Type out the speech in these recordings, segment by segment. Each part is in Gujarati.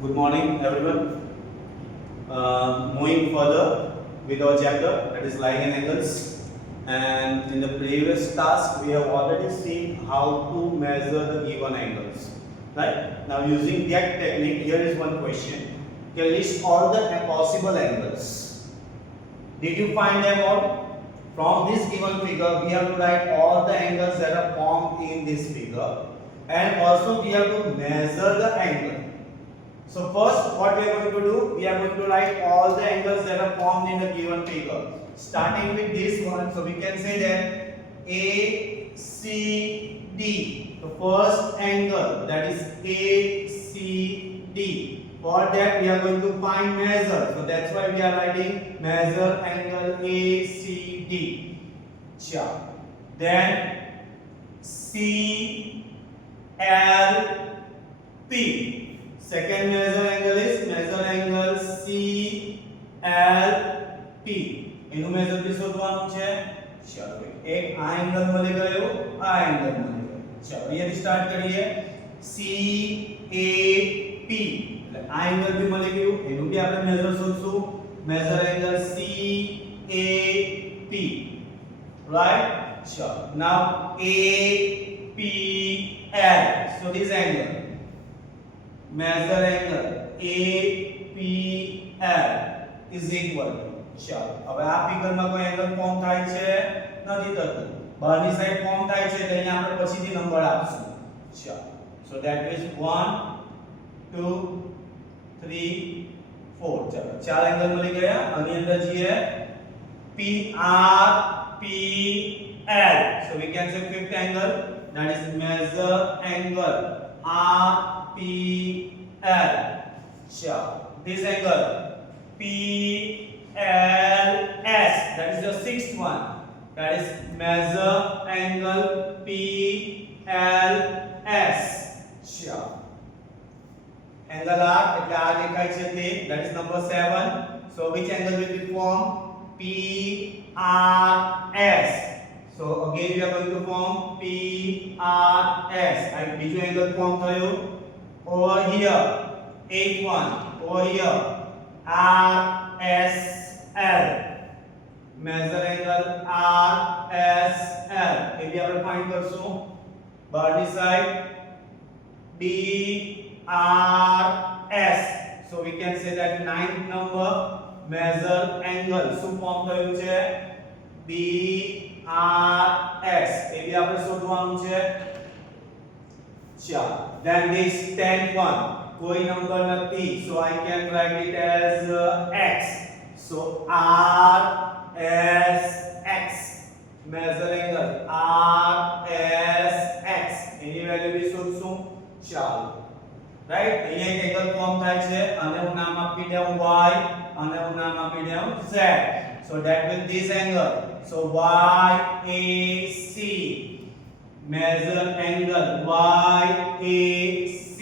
Good morning, everyone. Moving further with our chapter, that is lighting angles. And in the previous task, we have already seen how to measure the given angles. Right? Now, using that technique, here is one question. Okay, list all the possible angles. Did you find them all? From this given figure, we have to write all the angles that are formed in this figure, and also we have to measure the angle. So first, what we are going to do, we are going to write all the angles that are formed in the given figure. Starting with this one, so we can say that ACD, the first angle, that is ACD. For that, we are going to find measure. So that's why we are writing measure angle ACD. Sure. Then CLP. Second measure angle is measure angle CLP. એનું મેજર બી શોધવાનું છે. ચલો એક આ એંગલ મળી ગયો, આ એંગલ મળી ગયો. ચલો અહીંયાથી સ્ટાર્ટ કરીએ. CAP એટલે આ એંગલ બી મળી ગયું, એનું બી આપણે મેજર શોધશું. Measure angle CAP, right? Sure. Now APL, so this angle, measure angle APL is equal to, ચાલો હવે આ ફિગરમાં કોઈ એંગલ ફોર્મ થાય છે નથી થતું, બહારની સાઈડ ફોર્મ થાય છે એટલે અહીંયા આપણે પછીથી નંબર આપશું. ચાલો સો ધેટ ઇઝ 1 2 3 4. ચાલો ચાર એંગલ મળી ગયા. આની અંદર જે PRPL, so we can say fifth angle, that is measure angle RPL. Sure. This angle PLS, that is the sixth one, that is measure angle PLS. Sure. Angle R એટલે આ દેખાય છે તે, that is number 7. So which angle will be formed? PRS. So again we are going to form PRS. Right? બીજો angle form થયો over here, 8th one over here, RSL, measure angle RSL. એ બી આપણે ફાઇન્ડ કરશું. બહારની side DRS. So we can say that 9th number measure angle શું ફોર્મ થયું છે? BRS. એ બી આપણે શોધવાનું છે. ચાલો then this 10th one, કોઈ નંબર નથી, so I can write it as X. So RSX, measure angle RSX, any value બી શોધશું. ચાલો રાઈટ, અહીંયા એક એંગલ ફોર્મ થાય છે અને હું નામ આપી દઉં Y અને હું નામ આપી દઉં Z. So that will this angle, so YAC, measure angle YAC.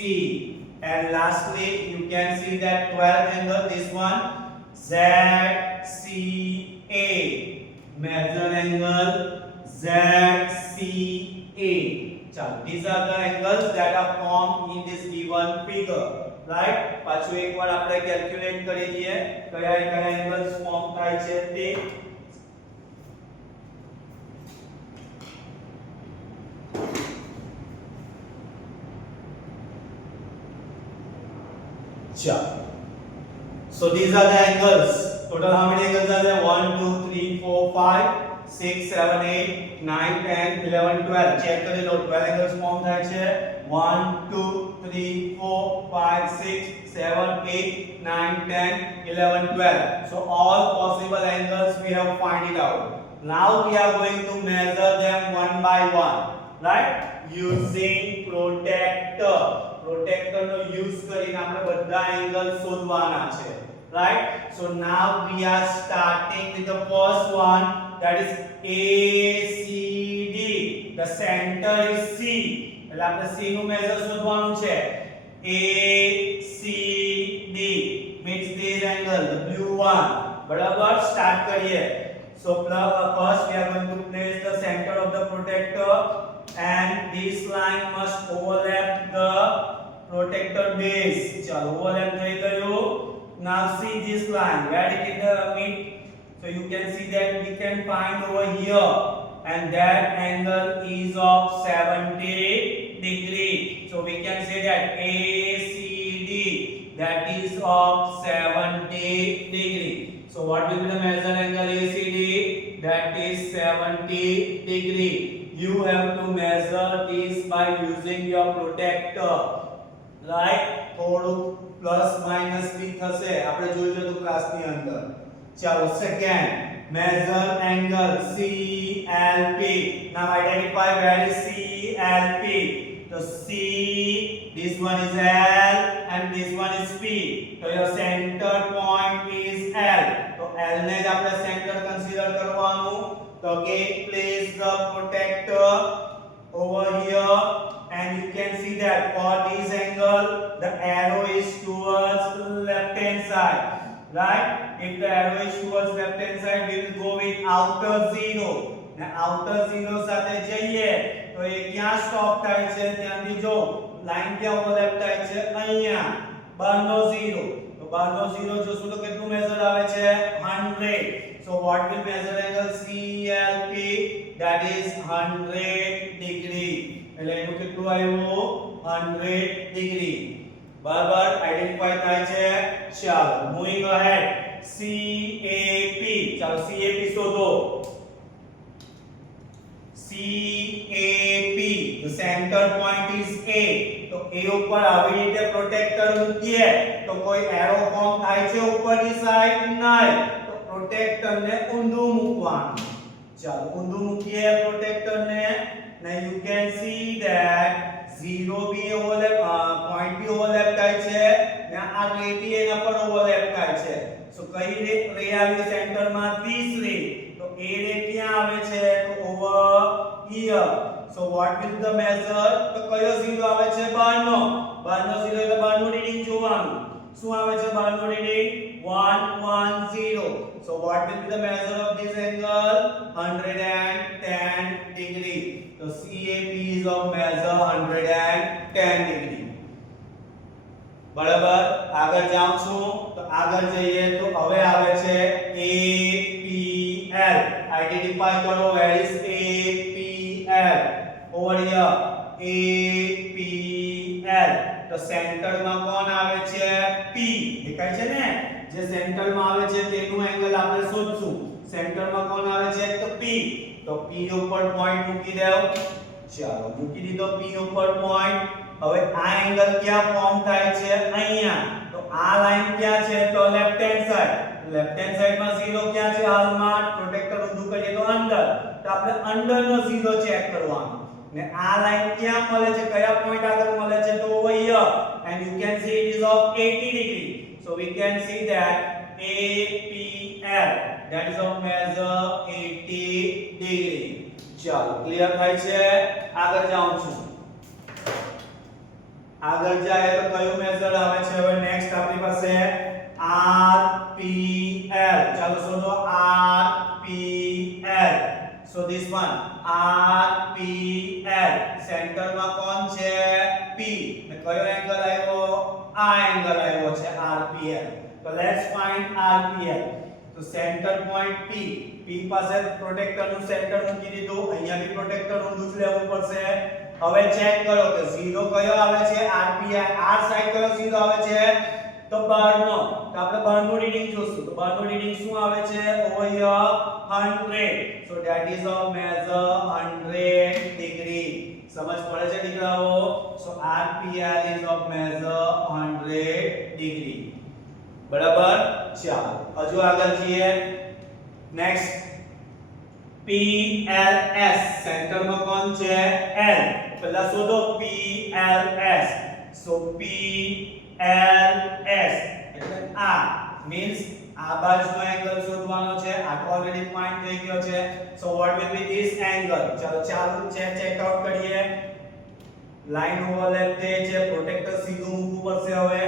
And lastly you can see that 12th angle, this one, ZCA, measure angle ZCA. These are the angles that are formed in this given figure, right? પાછું એકવાર આપણે કેલ્ક્યુલેટ કરી લઈએ કયા કયા એંગલ્સ ફોર્મ થાય છે તે. So these are the angles. Total how many angles are there? 1 2 3 4 5 6 7 8 9 10 11 12. Check કરી લો, 12 angles ફોર્મ થાય છે. 1 2 3 4 5 6 7 8 9 10 11 12. So all possible angles we have find it out. Now we are going to measure them one by one, right? Using protractor. Protractor no use કરીને આપણે બધા એંગલ શોધવાના છે, right? So now we are starting with the first one, that is ACD. The center is C, એટલે આપણે C નું મેજર શોધવાનું છે. ACD means this angle, the blue one. બરાબર, સ્ટાર્ટ કરીએ. So first we are going to place the center of the protractor and this line must overlap the protector base. ચાલો overlap થઈ ગયો. Now see this line, where it meet. So you can see that we can find over here, and that angle is of 70 degree. So we can say that ACD, that is of 70 degree. So what will be the measured angle ACD? That is 70 degree. You have to measure this by using your protector, right? થોડું પ્લસ માઈનસ બી થશે, આપણે જોઈજો તો ક્લાસની અંદર. ચાલો second, measure angle CLP. Now identify where is CLP. So C, this one is L and this one is P. So your center point is L. So L ને જ આપણે center consider કરવાનું. So again place the protector over here, and you can see that for this angle the arrow is towards left hand side, right? If the arrow is towards left hand side, we will go with outer zero. ને outer zero સાથે જઈએ તો એ ક્યાં સ્ટોપ થાય છે? ત્યાંથી જો લાઈન ક્યાં ઓવરલેપ થાય છે? અહીંયા બહારનો ઝીરો. તો બહારનો ઝીરો જોશું તો કેટલું મેજર આવે છે? 100. So what will measure angle CLP? That is 100 degree. એટલે એનું કેટલું આવ્યું? 100 degree. બરાબર આઈડેન્ટિફાઈ થાય છે. ચાલો મૂવિંગ અહેડ. CAP. ચાલો CAP શોધો. CAP, the center point is A. તો A ઉપર આવી રીતે પ્રોટેક્ટર મૂકીએ તો કોઈ એરો ફોર્મ થાય છે ઉપરની સાઈડ? નહીં. તો પ્રોટેક્ટર ને ઊંધું મૂકવાનું. ચાલો ઊંધું મૂકીએ પ્રોટેક્ટર ને. Now you can see that 0 B overlap, point B overlap થાય છે ને આ રે બી એના પર ઓવરલેપ થાય છે. સો કઈ રે આવી સેન્ટર માં? this ray. તો A રે ક્યાં આવે છે? તો over here. So what will the measure? તો કયો ઝીરો આવે છે? બહારનો. બહારનો ઝીરો એટલે બહારનું રીડિંગ જોવાનું. શું આવે છે બહારનું reading? 110. So what will be the measure of this angle? 110 degree. So CAP is of measure 110 degree. બરાબર આગળ જાઉં છું તો આગળ જઈએ તો હવે આવે છે APL. આઈડેન્ટિફાઈ કરો where is APL. over here APL. તો સેન્ટર માં કોણ આવે છે? P. દેખાય છે ને? જે સેન્ટર માં આવે છે તેનું એંગલ આપણે શોધશું. સેન્ટર માં કોણ આવે છે? તો P. તો P ઉપર પોઈન્ટ મૂકી દેવ. ચાલો મૂકી દીધો P ઉપર પોઈન્ટ. હવે આ એંગલ ક્યાં ફોર્મ થાય છે? અહીંયા. તો આ લાઈન ક્યાં છે? તો left hand side. Left hand side માં ઝીરો ક્યાં છે? હાલમાં પ્રોટેક્ટર ઊંધું કરીએ તો અંડર. તો આપણે અંડર નો ઝીરો ચેક કરવાનો. ને આ લાઈન ક્યાં મળે છે? કયા પોઈન્ટ આગળ મળે છે? તો over here, and you can see it is of 80 degree. So we can see that APL, that is of measure 80 degree. ચાલો ક્લિયર થાય છે? આગળ જાઉં છું. આગળ જાય તો કયું મેજર આવે છે? હવે નેક્સ્ટ આપણી પાસે RPL. ચાલો શોધો RPL. So this one RPL. Centre માં કોણ છે? P. ને કયો એંગલ આવ્યો? આ એંગલ આવ્યો છે RPL. તો લેટ્સ ફાઇન્ડ RPL. તો સેન્ટર પોઈન્ટ P. P પાસે પ્રોટેક્ટર નું સેન્ટર મૂકી દીધું. અહીંયા બી પ્રોટેક્ટર ઊંધું જ લેવું પડશે. હવે ચેક કરો કે ઝીરો કયો આવે છે? RPL. આ સાઈડ કયો ઝીરો આવે છે? તો બહારનો. તો આપણે બહારનું રીડિંગ જોશું. તો બહારનું રીડિંગ શું આવે છે? over here 100. So that is of measure 100 degree. સમજ પડે છે દીકરાઓ? So RPL is of measure 100 degree. બરાબર? ચાલો હજુ આગળ જઈએ. Next PLS. સેન્ટર માં કોણ છે? L. પહેલા શોધો PLS. So PLS એટલે આ means આ બાજુનો એંગલ શોધવાનો છે. આ તો ઓલરેડી ફાઇન્ડ થઈ ગયો છે. So what will be this angle? ચાલો ચેક આઉટ કરીએ. લાઈન ઓવરલેપ થઈ છે. પ્રોટેક્ટર સીધું મૂકવું પડશે હવે.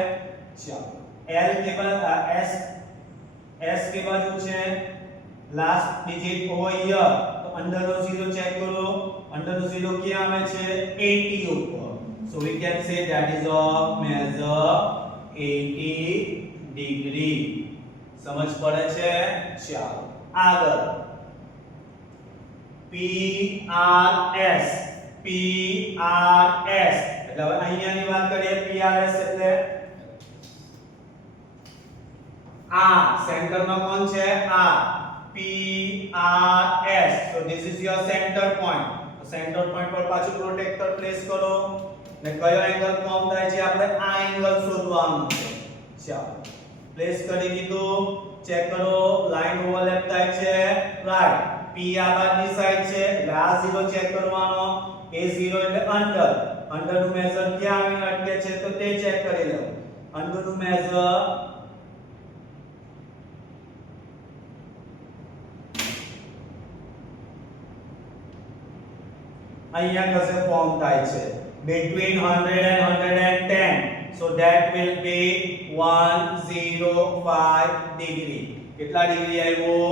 ચાલો L કે બાજુ S કે બાજુ છે. Last digit over here. તો અંડરનો ઝીરો ચેક કરો. અંડરનો ઝીરો ક્યાં આવે છે? 80 ઉપર. So we can say that is a measure 80 degree. સમજ પડે છે? ચાલો આગળ PRS એટલે હવે અહીંયાની વાત કરીએ PRS એટલે આ સેન્ટરમાં કોણ છે? આ PRS. So this is your center point. Centre point પર પાછું પ્રોટેક્ટર પ્લેસ કરો ને કયો એંગલ ફોર્મ થાય છે આપણે આ એંગલ શોધવાનું છે. ચાલો પ્લેસ કરી દીધું. ચેક કરો લાઈન ઓવરલેપ થાય છે રાઈટ. P આ બાજુની સાઈડ છે એટલે આ 0 ચેક કરવાનો. A0 એટલે અંડર. અંડરનું મેઝર ક્યાં આવીને અટકે છે તો તે ચેક કરી લો. અંડરનું મેઝર અહીંયા કશે ફોર્મ થાય છે between 100 and 110. So that will be 105 degree. કેટલા ડિગ્રી આવ્યો?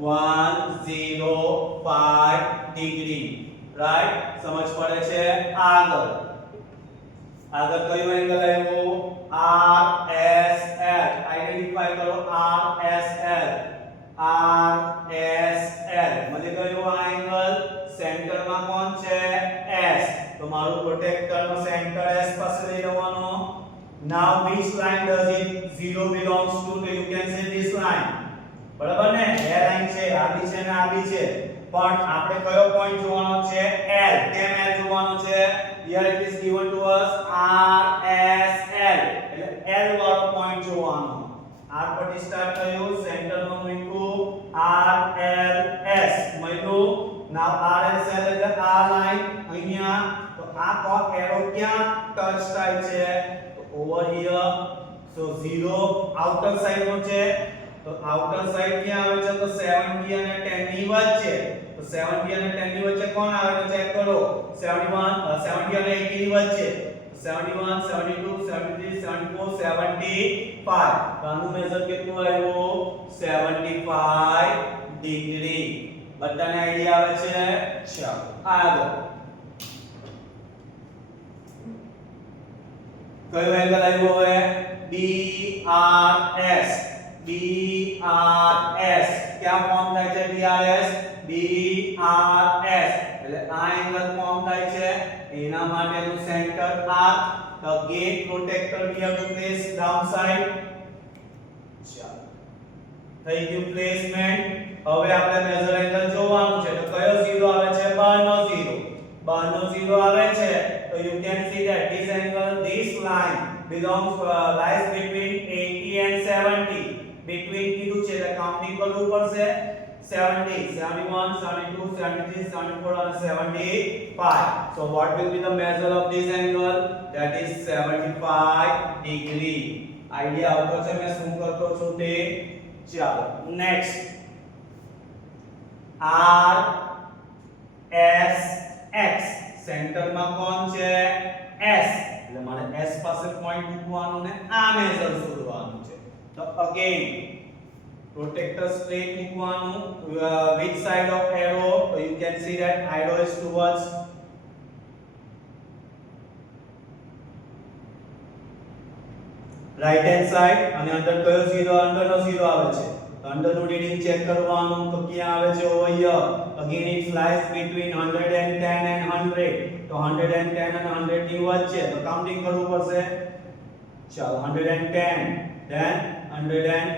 105 degree. રાઈટ? સમજ પડે છે? આગળ કયો એંગલ આવ્યો? RSL. આઈડેન્ટિફાઈ કરો RSL. મને કયો આ એંગલ? સેન્ટરમાં કોણ છે? S. તો મારું પ્રોટેક્ટરનો સેન્ટર S પાસે લઈ લેવાનો. Now which line does it 0 belongs to? So you can say this line. બરાબર ને? એ લાઈન છે, આ બી છે ને આ બી છે. પણ આપણે કયો પોઈન્ટ જોવાનો છે? L. કેમ L જોવાનો છે? Here it is given to us RSL. એટલે L વાળો પોઈન્ટ જોવાનો. R પરથી સ્ટાર્ટ થયું, સેન્ટરમાં મૂક્યું RLS મળ્યું. Now RSL એટલે આ લાઈન અહીંયા. તો આ એરો ક્યાં ટચ થાય છે? તો over here. So 0 outer side નો છે. તો આઉટર સાઈડ ક્યાં આવે છે? તો 70 અને 10 ની વચ્ચે. તો 70 અને 10 ની વચ્ચે કોણ આવે તો ચેક કરો. 70 અને 80 ની વચ્ચે. 71 72 73 74 75. તો આનું મેઝર કેટલું આવ્યું? 75 ડિગ્રી. બધાને આઈડિયા આવે છે? ચાલો આગળ કયો એંગલ આવ્યો હવે? BRS. ક્યાં ફોર્મ થાય છે BRS? એટલે આ એંગલ ફોર્મ થાય છે. એના માટેનું centre R. The gate protector we have to place down side. ચાલો થઈ ગયું પ્લેસમેન્ટ. હવે આપણે મેજર એંગલ જોવાનું છે. તો કયો 0 આવે છે? બહારનો 0. બહારનો 0 આવે છે તો you can see that this angle, this line lies between 80 and 70. between કીધું છે એટલે કાઉન્ટિંગ કરવું પડશે. 70 71 72 73 74 and 75. So what will be the measure of this angle? That is 75 degree. Idea આવતો છે મેં શું કરતો છું તે? ચાલો નેક્સ્ટ RSX. સેન્ટરમાં કોણ છે? S. એટલે મારે S પાસે પોઈન્ટ મૂકવાનું ને આ મેઝર શોધવાનું છે. તો અગેન protector straight મૂકવાનું. Which side of arrow? So you can see that arrow is towards right hand side. અને અંદર કયો 0? અંડરનો 0 આવે છે. તો અંડરનું રીડિંગ ચેક કરવાનું. તો ક્યાં આવે છે? over here. Again it lies between 110 and 100. તો 110 અને 100 ની વચ્ચે. તો કાઉન્ટિંગ કરવું પડશે. ચાલો 110 then 101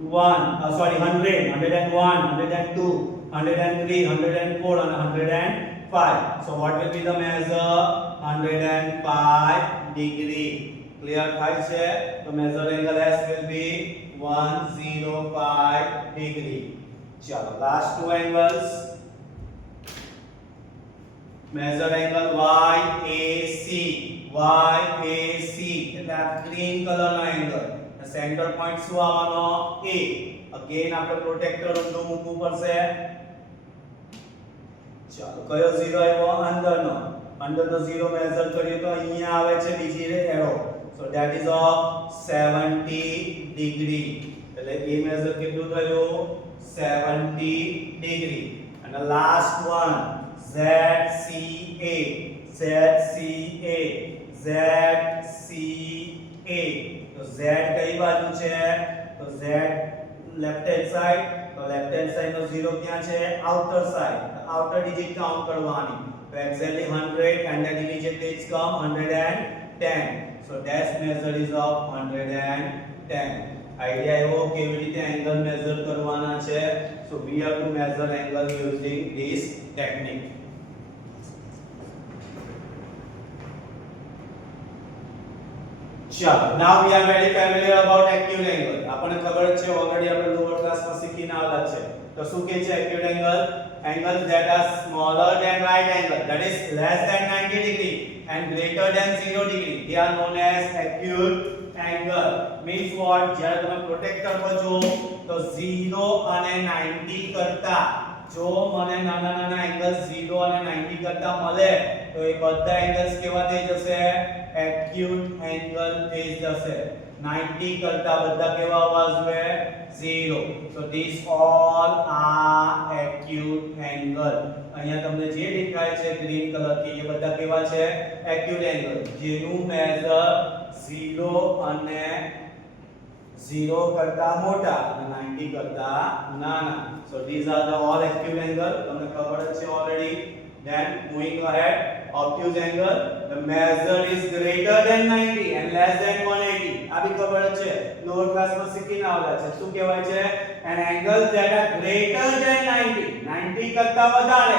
100 101 102 103 104 and 105. So what will be the measure? 105 degree. Clear થાય છે? તો measure angle S will be 105 degree. ચાલો last two angles. measure angle YAC. એટલે આ ગ્રીન કલરનો એંગલ. સેન્ટર પોઈન્ટ શું આવવાનો? A. અગેન આપણે પ્રોટેક્ટર ઊંધું મૂકવું પડશે. ચાલો કયો 0 આવ્યો? અંદરનો 0 મેઝર કરીએ તો અહીંયા આવે છે બીજી arrow. So that ease of 70 degree. એટલે એ મેઝર કેટલું થયું? 70 ડિગ્રી. અને last one ZCA ZCA ZCA તો Z કઈ બાજુ છે તો Z લેફ્ટ હેન્ડ સાઈડ તો લેફ્ટ હેન્ડ સાઈડ નો 0 ક્યાં છે outer side outer digit count કરવાની તો exactly 100 and then digit is come 110 so dash measure is of 110 idea એવો કેવી રીતે એંગલ મેઝર કરવાના છે so we have to measure angle using this technique ચાલો now we are very familiar about acute angle આપણને ખબર છે ઓલરેડી આપણે લોઅર ક્લાસમાં શીખીને આવેલા છે તો શું કહે છે acute angle angles that are smaller than right angle that is less than 90 degree and greater than 0 degree they are known as acute angle means what જ્યારે તમે પ્રોટેક્ટર પર જો તો 0 અને 90 કરતા જો મને નાના નાના એંગલ્સ 0 અને 90 કરતા મળે તો એ બધા એંગલ્સ કેવા થઈ જશે acute angle થઈ જશે 90 કરતા બધા કેવા આવવા જોઈએ 0 so these all are acute angle અહીંયા તમને જે દેખાય છે ગ્રીન કલર થી એ બધા કેવા છે acute angle જેનું મેઝર 0 અને 0 કરતા મોટા અને 90 કરતા નાના so these are the all acute angle તમને ખબર છે already then moving ahead obtuse angle the measure is greater than 90 and less than 180 આ બી ખબર છે લોઅર ક્લાસમાં શીખીને આવેલા છે શું કહેવાય છે an angle that are greater than 90 કરતા વધારે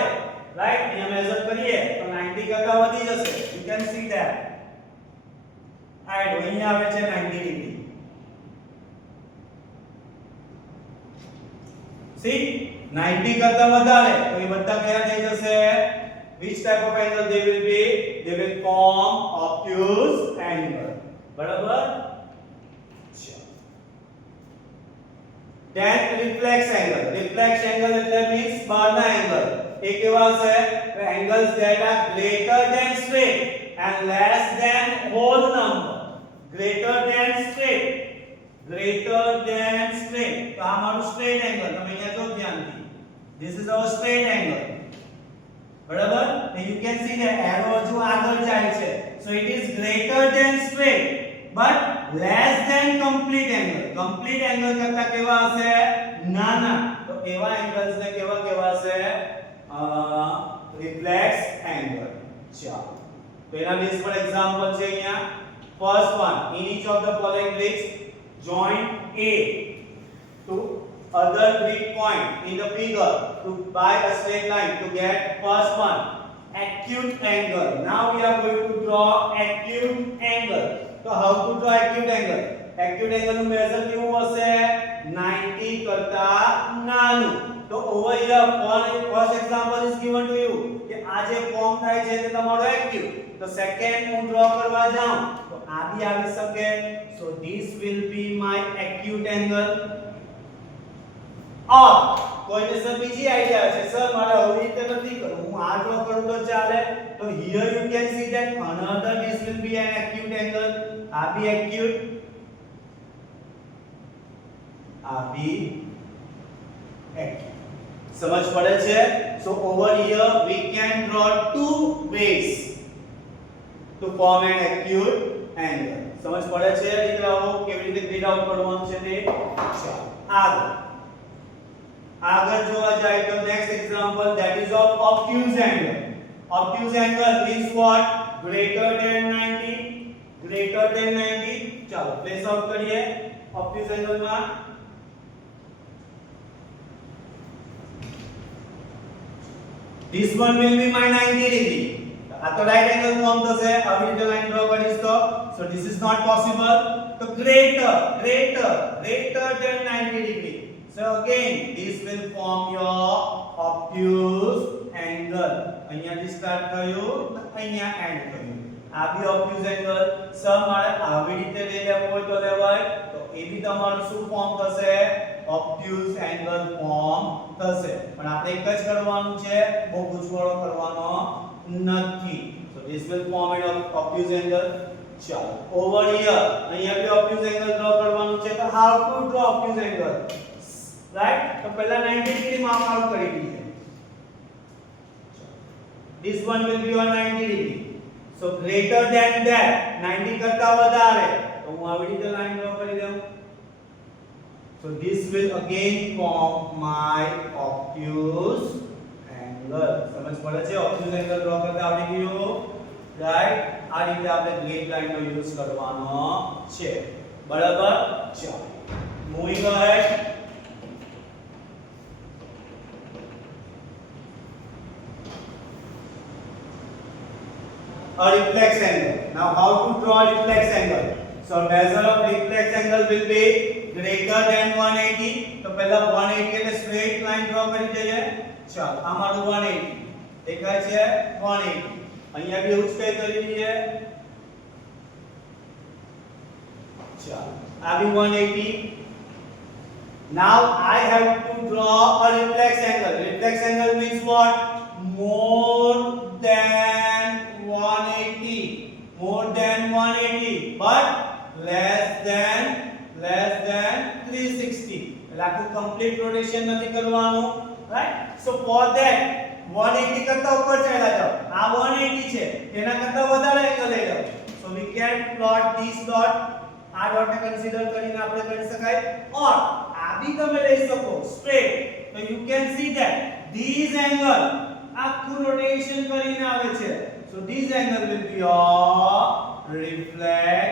રાઈટ અહીંયા મેઝર કરીએ તો 90 કરતા વધી જશે you can see that right અહીંયા આવે છે 90 ડિગ્રી see 90 કરતા વધારે તો એ બધા કયા થઈ જશે which type of angle they will be they will form obtuse angle બરાબર then reflex angle એટલે means બહારના angle એ કેવા છે તો angles that are greater than straight and less than whole number greater than straight તો આ મારું straight angle તમે અહીંયા જો ધ્યાનથી this is our straight angle બરાબર and you can see the arrow જો આગળ જાય છે so it is greater than straight but less than complete angle કરતા કેવા હશે નાના તો એવા એંગલ્સ ને કેવા હશે reflex angle ચાલો તો એના બેઝ પર એક્ઝામ્પલ છે અહીંયા first one in each of the following bricks join A to other brick point in the figure to by a straight line to get first one acute angle now we are going to draw acute angle so how to draw acute angle નું મેઝર કેવું હશે 90 કરતા નાનું તો over here first example is given to you કે આ જે ફોર્મ થાય છે તે તમારો acute તો સેકન્ડ હું ડ્રો કરવા જાઉં તો આ બી આવી શકે so this will be my acute angle और કોઈને સર બીજી આઈડિયા છે સર મારે આવી રીતે નથી કરવું હું આ ડ્રો કરું તો ચાલે તો here you can see that another this will be an acute angle આ બી acute આ બી acute સમજ પડે છે so over here we can draw two ways to form an acute angle સમજ પડે છે દીકરાઓ કેવી રીતે ગ્રીડ આઉટ કરવાનું છે તે ચાલો આગળ જોવા જાય તો next example that is of obtuse angle means what greater than 90 ચાલો પ્લેસ આઉટ કરીએ obtuse angle માં this one will be my 90 degree આ તો રાઈટ એંગલ ફોર્મ થશે આવી રીતે લાઈન ડ્રો કરીશ તો so this is not possible તો greater than 90 degree so again this will form your obtuse angle અહીંયાથી સ્ટાર્ટ થયું તો અહીંયા એન્ડ થયું આ બી obtuse angle સર મારે આવી રીતે લઈ લેવો હોય તો લેવાય તો એ બી તમારું શું ફોર્મ થશે obtuse angle ફોર્મ થશે પણ આપણે એક જ કરવાનું છે બહુ ગુચવાળો કરવાનો નથી so this will form an obtuse angle ચાલો over here અહીંયા બી obtuse angle ડ્રો કરવાનું છે તો how to draw obtuse angle right તો પહેલા 90 ડિગ્રી માં આઉટ કરી દઈએ this one will be on 90 degree. So greater than that, 90 કરતા વધારે, તો હું આવી રીતે લાઈન ડ્રો કરી દઉં. So this will again form my obtuse angle. સમજ પડે છે? obtuse angle ડ્રો કરતા આવડી ગયું, રાઈટ? આ રીતે આપણે ગ્રેડ લાઈન નો યુઝ કરવાનો છે. બરાબર? ચાલો moving ahead. A reflex angle. Now how to draw a reflex angle? So measure of reflex angle will be greater than 180. તો પહેલા 180 એટલે સ્ટ્રેટ લાઈન ડ્રો કરી દઈએ. ચાલો આ મારું 180 દેખાય છે 180. અહીંયા બી એવું જ કઈ કરી દઈએ. ચાલો આ બી 180. Now I have to draw a reflex angle. Reflex angle means what? More than 180. More than 180 but less than 360. એટલે આખું complete rotation નથી કરવાનું, right? So for that 180 કરતા ઉપર ચાલ્યા જાઓ. આ 180 છે, તેના કરતા વધારે એંગલ લઈ લો. So we can plot this dot. આ ડોટ ને કન્સિડર કરીને આપણે કરી શકાય. or આ બી તમે લઈ શકો straight. So you can see that these angle આખું રોટેશન કરીને આવે છે. So this angle will be your reflex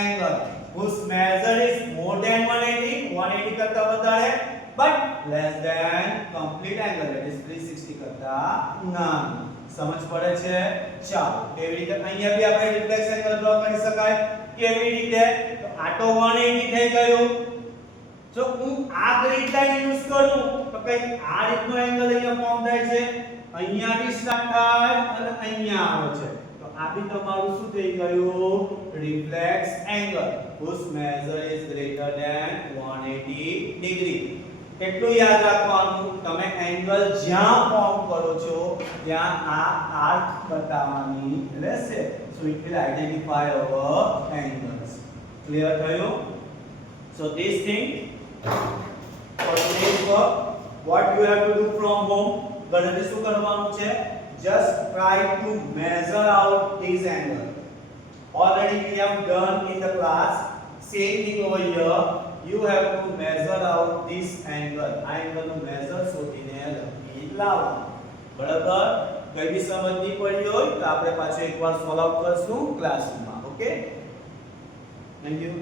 angle whose measure is more than 180, 180 કરતા વધારે but less than complete angle, that is 360 કરતા નાનું. સમજ પડે છે? ચાલો કેવી રીતે અહીંયા બી આપણે રિફ્લેક્સ એંગલ ડ્રો કરી શકાય. કેવી રીતે? તો આ તો 180 થઈ ગયું. જો હું આ ગ્રીડ લાઈન યુઝ કરું તો કંઈક આ રીતનો એંગલ અહીંયા ફોર્મ થાય છે. અહીંયાથી સ્ટાર્ટ થાય અને અહીંયા આવે છે. તો આ બી તમારું શું થઈ ગયું? Reflex angle whose measure is greater than 180 degree. કેટલું યાદ રાખવાનું? તમે એંગલ જ્યાં ફોર્મ કરો છો ત્યાં આ આર્ક બતાવવાની રહેશે. So it will identify our angles. Clear થયું? So this thing for today's work, what you have to do from home, ગણતરી શું કરવાનું છે? just try to measure out this angle. Already we have done in the class. Same thing over here. You have to measure out this angle. આ angle નું measure શોધીને લખી લાવો. બરાબર? કઈ બી સમજ નહીં પડી હોય તો આપણે પાછો એકવાર સોલ્વ કરશું ક્લાસમાં. ઓકે? Thank you.